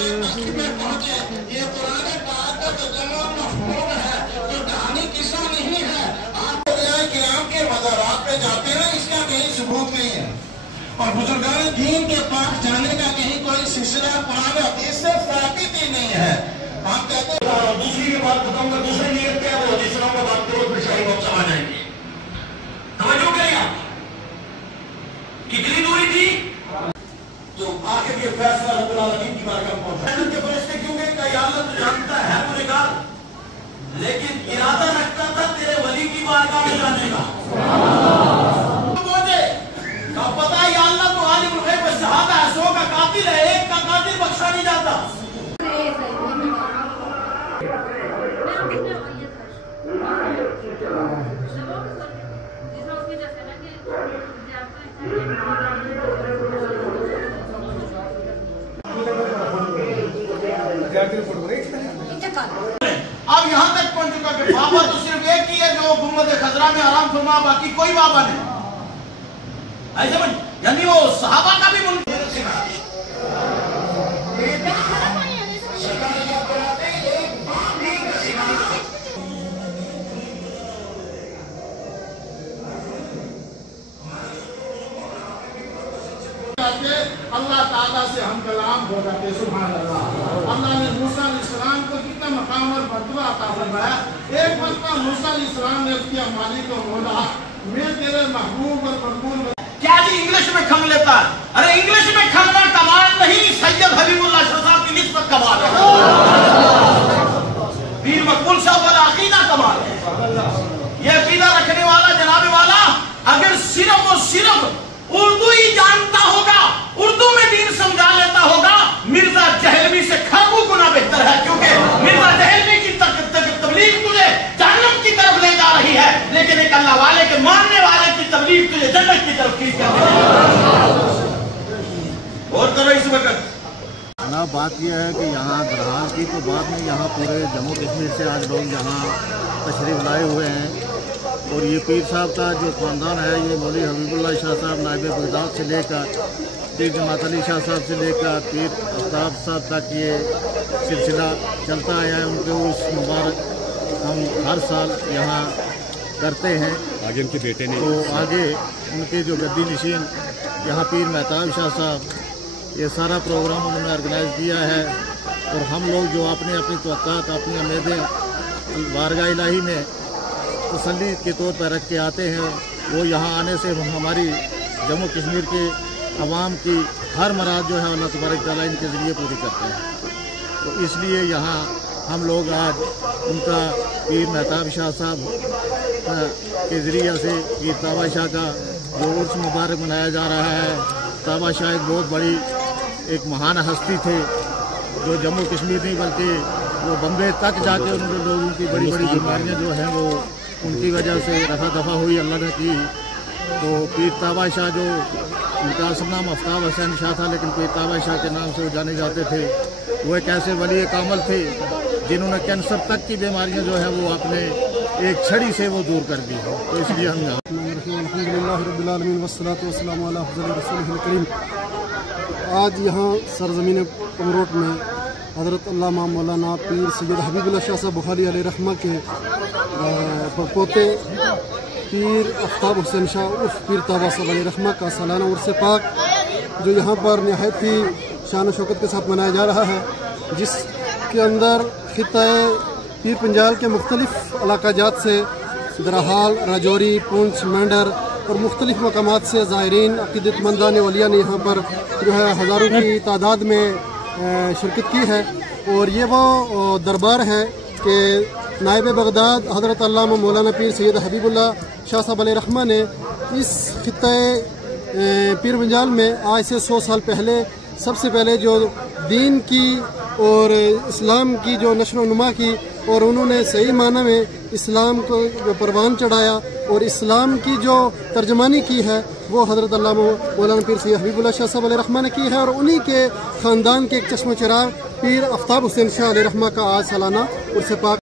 में पहुंचे। ये पुराने काल का तर्जुमा महफूज है, तो कहानी किस्सा नहीं है। आप किराम के मज़ारात पे जाते हैं, इसका कहीं सबूत नहीं है। और बुजुर्गान दीन के पास जाने का कहीं कोई सिलसिला कुरान हदीस से साबित ही नहीं है। हम कहते हैं दूसरी की बात खत्म कर, दूसरी नियत क्या है, वो हदीसों को बात करो, फिर शाही वक्त आ जाएंगे। तवज्जो करें आप, कितनी दूरी थी तो आखिर ये फैसला रब्बुल आलमीन की बारगाह में पहुंचा। के फरिश्ते क्यों गए कि या अल्लाह तू जानता है गुनहगार, लेकिन इरादा रखता था तेरे वली की बारगाह में जाने का। पता है या अल्लाह तो आलिमुल गैब व शहादा है, 100 का कातिल है, एक का कातिल बख्शा नहीं जाता। अब यहाँ तक पहुंच चुका कि बाबा तो सिर्फ एक ही है जो गुम्बद खजरा में आराम फरमा, बाकी कोई बाबा नहीं। ऐसे बन, यानी वो सहाबा का भी मुल्क अल्लाह ताला से हम कलाम हो जाते। सुभान अल्लाह। अल्लाह ने मूसा अलैहिस्सलाम को कितना मकाम और मर्तबा अता फरमाया। एक वक्त मूसा अलैहिस्सलाम ने उसकी मालिक को बोला, मैं तेरे महबूब और मकबूल। क्या जी इंग्लिश में खम लेता है? अरे इंग्लिश में खमना कमाल नहीं, सैयद हबीबुल्लाह शाह साहब की निस्बत कमाल है। पीर मकबूल साहब वाला अकीदा कमाल है। ये अकीदा रखने वाला जनाबे वाला अगर सिर्फ और सिर्फ उर्दू ही जानता होगा, उर्दू में दीन समझा लेता होगा, मिर्जा जहलवी से खरबों गुना बेहतर है। क्योंकि मिर्जा जहलवी की तबलीग तुझे जहन्नम की तरफ ले जा रही है, लेकिन एक अल्लाह वाले के मानने वाले की तबलीग तुझे जन्नत की तरफ खींच कर और करो इस वक्त ना। बात यह है कि यहाँ बहरहाल की तो बात नहीं, यहाँ पूरे जम्मू कश्मीर से आज लोग यहाँ तशरीफ लाए हुए हैं। और ये पीर साहब का जो ख़ानदान है, ये मौलवी हबीबुल्लाह शाह साहब नायब बगदाद से लेकर पीर जमात अली शाह साहब से लेकर पीर आफ्ताब साहब तक ये सिलसिला चलता आया है। उनके उस मुबारक हम हर साल यहाँ करते हैं। आगे उनके बेटे ने तो आगे उनके जो गद्दी नशीन यहाँ पीर मेहताब शाह साहब, ये सारा प्रोग्राम उन्होंने ऑर्गेनाइज किया है। और हम लोग जो अपनी अपनी तवक्कात, अपनी उम्मीदें बारगाह इलाही में तसल्ली के तौर पर रख के आते हैं, वो यहाँ आने से हमारी जम्मू कश्मीर के अवाम की हर मुराद जो है अल्लाह तबारक तआला इनके ज़रिए पूरी करते हैं। तो इसलिए यहाँ हम लोग आज उनका पीर मेहताब शाह साहब के ज़रिए से पीर ताबा शाह का जो उर्स मुबारक मनाया जा रहा है। ताबा शाह एक बहुत बड़ी एक महान हस्ती थे, जो जम्मू कश्मीर नहीं बल्कि वो बम्बे तक जाके उन्होंने लोगों की बड़ी बड़ी बीमारियाँ जो हैं वो उनकी वजह से रफा दफा हुई, अल्लाह ने की। तो पीर ताबा शाह जो उनका असल नाम आफ्ताब हुसैन शाह था, लेकिन पीर ताबा शाह के नाम से वो जाने जाते थे। वो एक ऐसे वली कामल थे जिन्होंने कैंसर तक की बीमारियां जो है वो अपने एक छड़ी से वो दूर कर दी। तो इसलिए हम आज यहाँ सरजमीन कमरोट में हज़रत अल्लामा मौलाना पीर सैयद हबीबुल्लाह शाह साहब बुखारी अलैहि रहमा के पोते पीर आफ्ताब हुसैन शाह उर्फ पीर ताबा साहब अलैहि रहमा का सालाना उर्स पाक जो यहाँ पर नहायत ही शान शौकत के साथ मनाया जा रहा है, जिसके अंदर खित्ता-ए पीर पंजाल के मुख्तलिफ इलाक़ाजात से दरहाल, राजौरी, पूंछ, मेंढर और मुख्तलिफ मकामात से ज़ायरीन अक़ीदतमंदान औलिया ने यहाँ पर जो है हज़ारों की तादाद में शिरकत की है। और ये वो दरबार है कि नायब बगदाद हज़रत अल्लामा मौलाना पीर सैयद हबीबुल्लाह शाह साहब अलैहि रहमा ने इस खित्ते पीर पंजाल में आज से 100 साल पहले सबसे पहले जो दीन की और इस्लाम की जो नशर नुमा की, और उन्होंने सही माना में इस्लाम को जो परवान चढ़ाया और इस्लाम की जो तर्जमानी की है वो हज़रत अल्लामा मौलाना पीर सैयद हबीबुल्लाह शाह साहब अलैहि रहमा ने की है। और उन्हीं के ख़ानदान के एक चश्म चिराग पीर आफ्ताब हुसैन शाह अलैहि रहमा का आज सालाना उर्स पाक